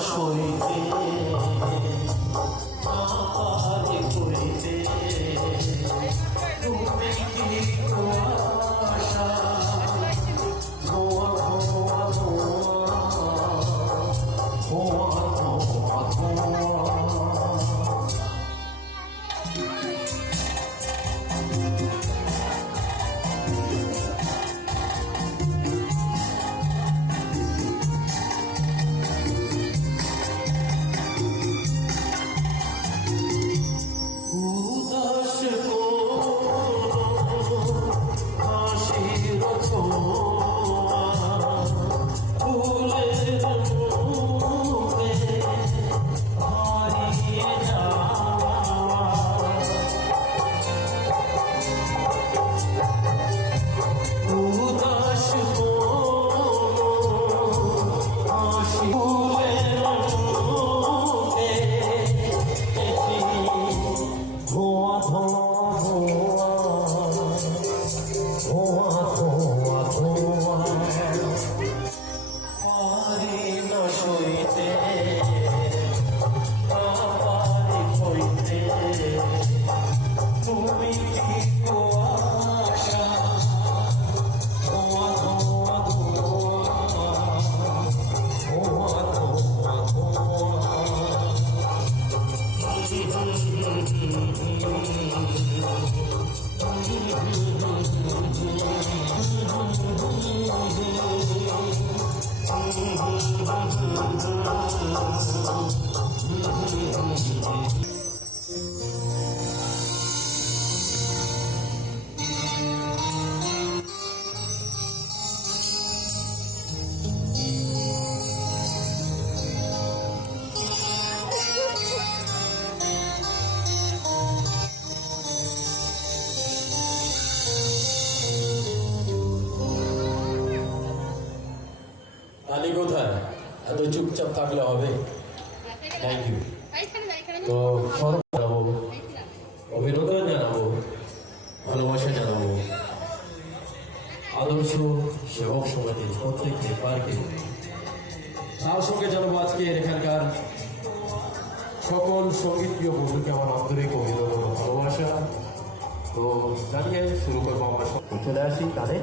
সইতে পারে করিতে তুমি কি আশা ধোয়া ধোয়া ধোয়া ধোয়া ধোয়া আলী কোথায়? এত চুপচাপ থাকলে হবে? Thank you. তো স্মরণ জানাবো, অভিনন্দন জানাবো, ভালোবাসা জানাবো আদর্শ সেবক সমিতির প্রত্যেকটি পার্কে। তার সঙ্গে জানাবো আজকে এখানকার সকল সঙ্গীতপ্রিয় বন্ধুকে আমার আন্তরিক অভিনন্দন ও ভালোবাসা। তো জানিয়ে শুরু করবো আমরা চলে আসি তাদের